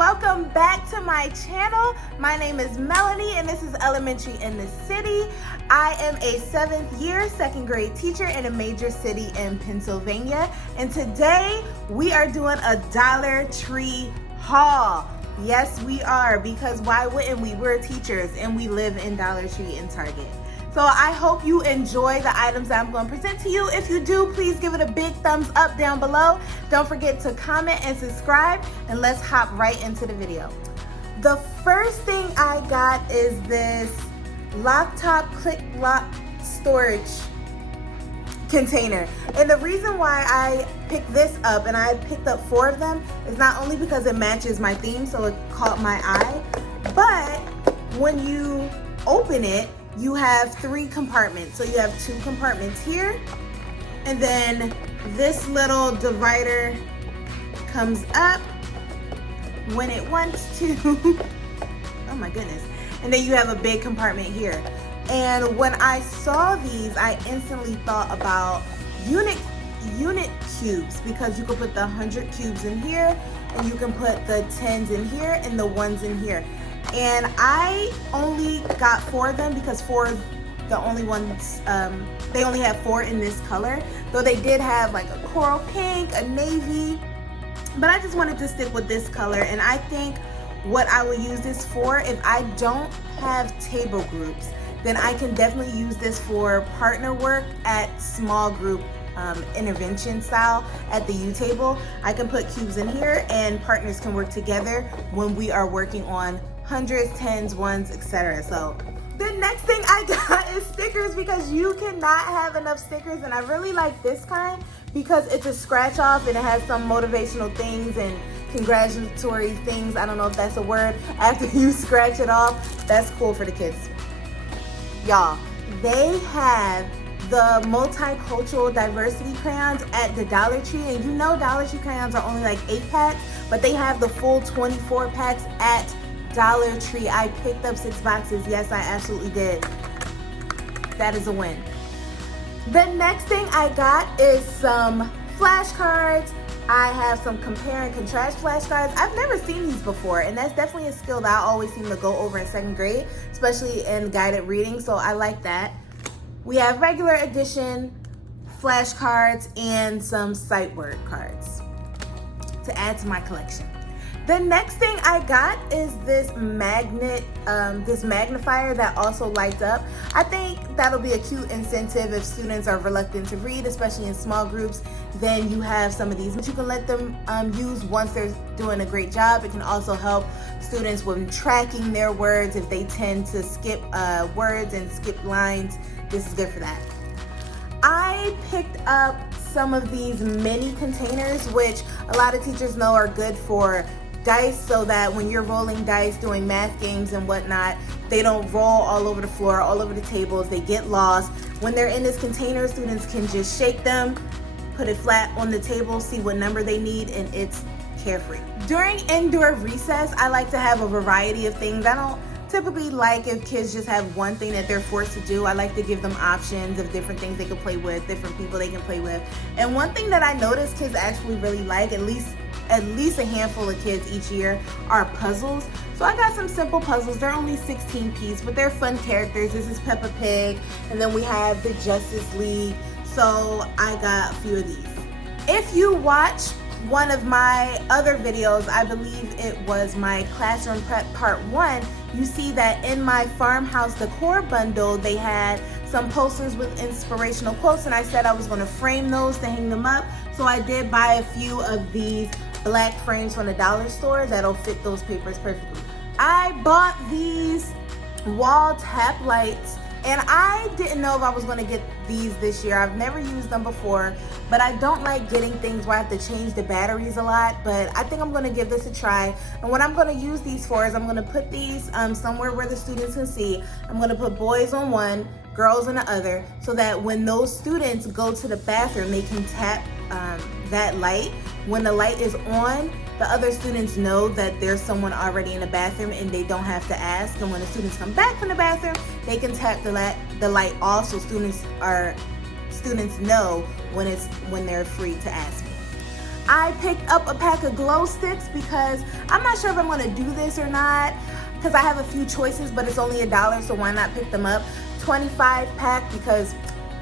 welcome back to my channel. My name is Melanie and this is Elementary in the City. I am a 7th year 2nd grade teacher in a major city in Pennsylvania, and today we are doing a Dollar Tree haul. Yes, we are, because why wouldn't we? We're teachers and we live in Dollar Tree and Target. So I hope you enjoy the items that I'm going to present to you. If you do, please give it a big thumbs up down below. Don't forget to comment and subscribe, and let's hop right into the video. The first thing I got is this lock top click lock storage container. And the reason why I picked this up, and I picked up 4 of them, is not only because it matches my theme, so it caught my eye, but when you open it, you have 3 compartments. So you have 2 compartments here, and then this little divider comes up when it wants to. Oh my goodness. And then you have a big compartment here. And when I saw these, I instantly thought about unit cubes, because you could put the 100 cubes in here, and you can put the 10s in here and the 1s in here. And I only got 4 of them because 4 is the only ones, they only have 4 in this color, though they did have like a coral pink, a navy, but I just wanted to stick with this color. And I think what I will use this for, if I don't have table groups, then I can definitely use this for partner work at small group intervention style at the U table. I can put cubes in here and partners can work together when we are working on 100s, 10s, 1s, etc. So the next thing I got is stickers, because you cannot have enough stickers, and I really like this kind because it's a scratch off and it has some motivational things and congratulatory things. I don't know if that's a word. After you scratch it off, that's cool for the kids. Y'all, they have the multicultural diversity crayons at the Dollar Tree, and you know Dollar Tree crayons are only like 8 packs, but they have the full 24 packs at Dollar Tree. I picked up 6 boxes. Yes, I absolutely did. That is a win. The next thing I got is some flashcards. I have some compare and contrast flashcards. I've never seen these before, and that's definitely a skill that I always seem to go over in 2nd grade, especially in guided reading, so I like that. We have regular edition flashcards and some sight word cards to add to my collection. The next thing I got is this magnifier that also lights up. I think that'll be a cute incentive if students are reluctant to read, especially in small groups. Then you have some of these that you can let them use once they're doing a great job. It can also help students when tracking their words if they tend to skip words and skip lines. This is good for that. I picked up some of these mini containers, which a lot of teachers know are good for dice, so that when you're rolling dice doing math games and whatnot, they don't roll all over the floor, all over the tables, they get lost. When they're in this container, students can just shake them, put it flat on the table, see what number they need, and it's carefree. During indoor recess, I like to have a variety of things. I don't typically like if kids just have one thing that they're forced to do. I like to give them options of different things they can play with, different people they can play with. And one thing that I noticed kids actually really like, at least a handful of kids each year, are puzzles. So I got some simple puzzles. They're only 16 pieces, but they're fun characters. This is Peppa Pig, and then we have the Justice League. So I got a few of these. If you watch one of my other videos, I believe it was my classroom prep part 1, you see that in my farmhouse decor bundle, they had some posters with inspirational quotes, and I said I was going to frame those to hang them up. So I did buy a few of these black frames from the dollar store that'll fit those papers perfectly. I bought these wall tap lights, and I didn't know if I was going to get these this year. I've never used them before, but I don't like getting things where I have to change the batteries a lot, but I think I'm going to give this a try. And what I'm going to use these for is I'm going to put these somewhere where the students can see. I'm going to put boys on one, girls on the other, so that when those students go to the bathroom, they can tap that light. When the light is on, the other students know that there's someone already in the bathroom and they don't have to ask. And when the students come back from the bathroom, they can tap the light off, so students know when they're free to ask me. I picked up a pack of glow sticks because I'm not sure if I'm gonna do this or not, because I have a few choices, but it's only $1, so why not pick them up? 25 pack, because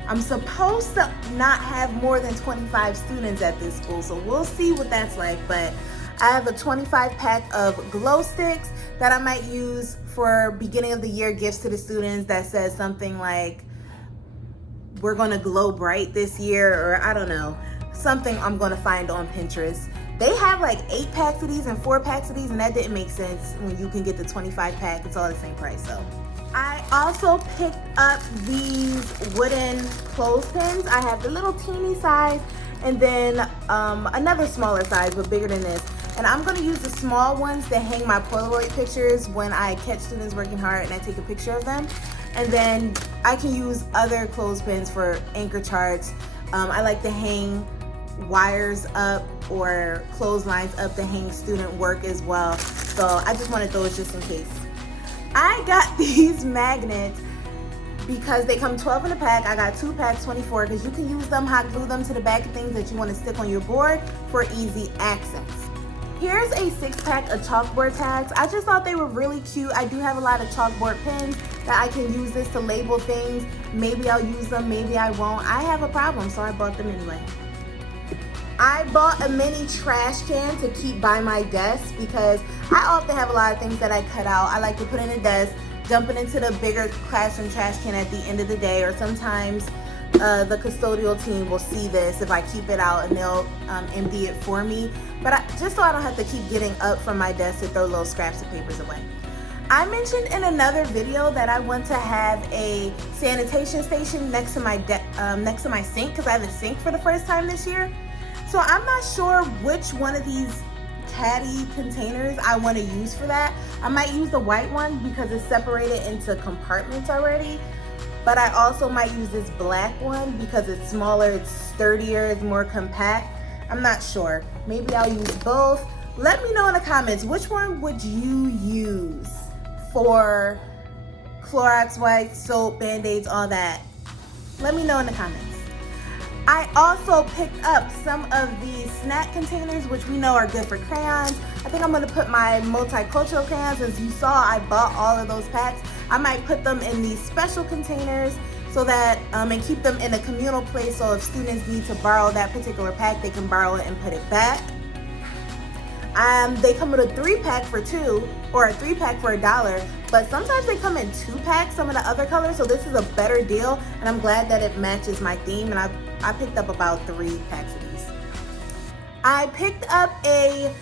I'm supposed to not have more than 25 students at this school, so we'll see what that's like. But I have a 25 pack of glow sticks that I might use for beginning of the year gifts to the students that says something like, we're gonna glow bright this year, or I don't know, something I'm gonna find on Pinterest. They have like 8 packs of these and 4 packs of these, and that didn't make sense when you can get the 25 pack. It's all the same price. So I also picked up these wooden clothespins. I have the little teeny size and then another smaller size but bigger than this. And I'm gonna use the small ones to hang my Polaroid pictures when I catch students working hard and I take a picture of them. And then I can use other clothespins for anchor charts. I like to hang wires up or clotheslines up to hang student work as well. So I just wanted those just in case. I got these magnets because they come 12 in a pack. I got 2 packs, 24, because you can use them, hot glue them to the back of things that you want to stick on your board for easy access. Here's a 6-pack of chalkboard tags. I just thought they were really cute. I do have a lot of chalkboard pens that I can use this to label things. Maybe I'll use them, maybe I won't. I have a problem, so I bought them anyway. I bought a mini trash can to keep by my desk because I often have a lot of things that I cut out. I like to put in a desk, dump it into the bigger classroom trash can at the end of the day, or sometimes the custodial team will see this if I keep it out and they'll empty it for me. But just so I don't have to keep getting up from my desk to throw little scraps of papers away. I mentioned in another video that I want to have a sanitation station next to my sink, because I have a sink for the first time this year. So I'm not sure which one of these caddy containers I want to use for that. I might use the white one because it's separated into compartments already. But I also might use this black one because it's smaller, it's sturdier, it's more compact. I'm not sure. Maybe I'll use both. Let me know in the comments, which one would you use for Clorox wipes, soap, Band-Aids, all that? Let me know in the comments. I also picked up some of these snack containers, which we know are good for crayons. I think I'm gonna put my multicultural crayons, as you saw, I bought all of those packs. I might put them in these special containers so that, and keep them in a communal place, so if students need to borrow that particular pack, they can borrow it and put it back. They come with a 3-pack for $2 or a 3-pack for $1, but sometimes they come in 2 packs, some of the other colors, so this is a better deal, and I'm glad that it matches my theme, and I picked up about 3 packs of these. I picked up a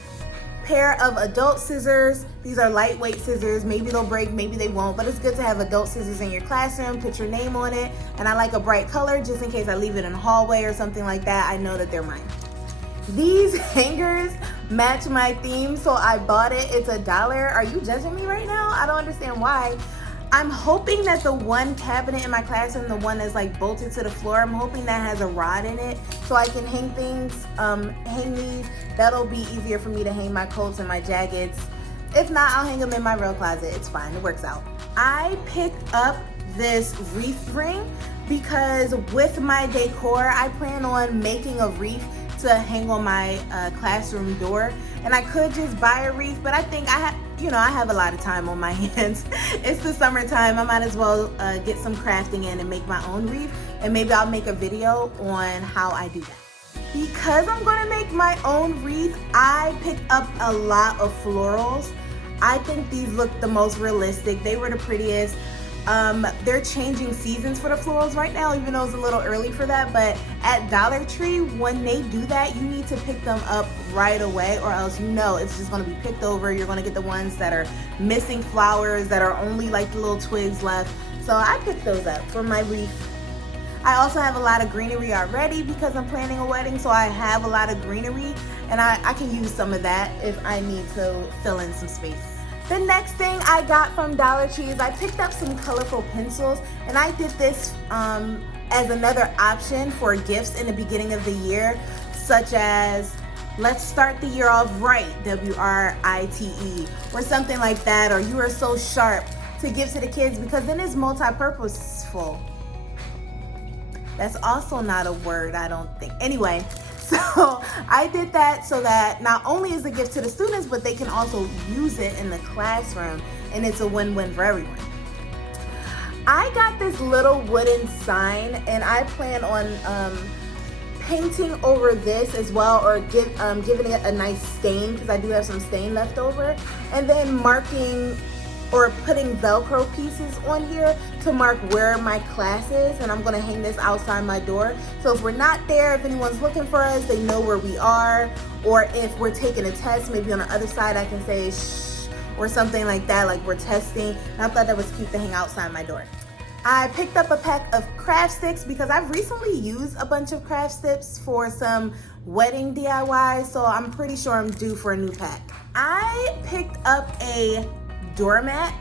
pair of adult scissors. These are lightweight scissors. Maybe they'll break, maybe they won't, but it's good to have adult scissors in your classroom, put your name on it, and I like a bright color just in case I leave it in the hallway or something like that. I know that they're mine. These hangers match my theme, so I bought it. It's $1. Are you judging me right now? I don't understand why. I'm hoping that the one cabinet in my classroom, the one that's like bolted to the floor, I'm hoping that has a rod in it so I can hang things, hang these. That'll be easier for me to hang my coats and my jackets. If not, I'll hang them in my real closet. It's fine, it works out. I picked up this wreath ring because with my decor, I plan on making a wreath to hang on my classroom door, and I could just buy a wreath, but I think I have a lot of time on my hands. It's the summertime, I might as well get some crafting in and make my own wreath, and maybe I'll make a video on how I do that. Because I'm gonna make my own wreath, I picked up a lot of florals. I think these look the most realistic. They were the prettiest. They're changing seasons for the florals right now, even though it's a little early for that, but at Dollar Tree, when they do that, you need to pick them up right away, or else it's just gonna be picked over. You're gonna get the ones that are missing flowers, that are only like the little twigs left. So I picked those up for my wreath. I also have a lot of greenery already because I'm planning a wedding, so I have a lot of greenery, and I can use some of that if I need to fill in some space. The next thing I got from Dollar Tree is I picked up some colorful pencils, and I did this as another option for gifts in the beginning of the year, such as let's start the year off right, WRITE, or something like that, or you are so sharp, to give to the kids, because then it's multi-purposeful. That's also not a word, I don't think. Anyway, So I did that so that not only is it a gift to the students, but they can also use it in the classroom, and it's a win-win for everyone. I got this little wooden sign, and I plan on painting over this as well, or giving it a nice stain, because I do have some stain left over, and then marking or putting Velcro pieces on here to mark where my class is, and I'm gonna hang this outside my door. So if we're not there, if anyone's looking for us, they know where we are, or if we're taking a test, maybe on the other side I can say shh, or something like that, like we're testing. And I thought that was cute to hang outside my door. I picked up a pack of craft sticks because I've recently used a bunch of craft sticks for some wedding DIY, so I'm pretty sure I'm due for a new pack. I picked up a doormat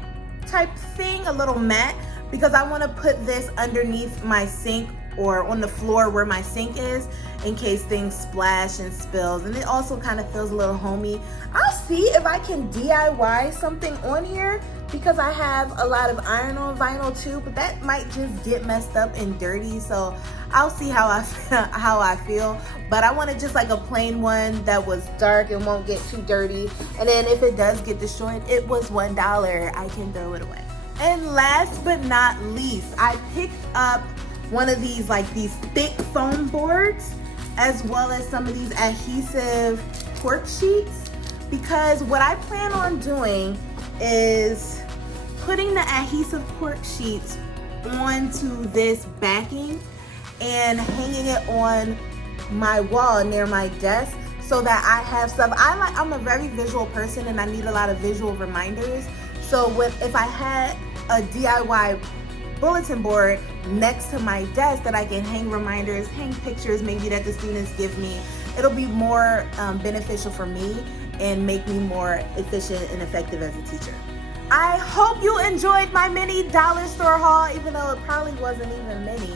type thing, a little mat, because I want to put this underneath my sink or on the floor where my sink is in case things splash and spills, and it also kind of feels a little homey. I'll see if I can DIY something on here because I have a lot of iron-on vinyl too, but that might just get messed up and dirty, so I'll see how I feel. But I wanted just like a plain one that was dark and won't get too dirty, and then if it does get destroyed, it was $1. I can throw it away. And last but not least, I picked up one of these, like these thick foam boards, as well as some of these adhesive cork sheets, because what I plan on doing is putting the adhesive cork sheets onto this backing and hanging it on my wall near my desk so that I have stuff. I'm a very visual person, and I need a lot of visual reminders. So if I had a DIY bulletin board next to my desk that I can hang reminders, hang pictures maybe that the students give me, it'll be more beneficial for me and make me more efficient and effective as a teacher. I hope you enjoyed my mini dollar store haul, even though it probably wasn't even mini.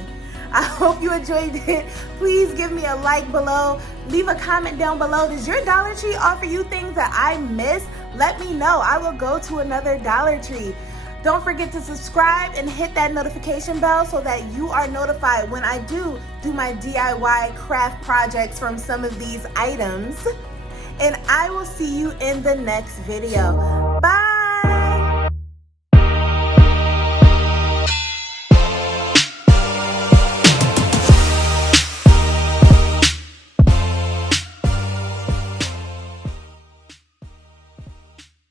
I hope you enjoyed it. Please give me a like below. Leave a comment down below. Does your Dollar Tree offer you things that I missed? Let me know. I will go to another Dollar Tree. Don't forget to subscribe and hit that notification bell so that you are notified when I do my DIY craft projects from some of these items. And I will see you in the next video. Bye.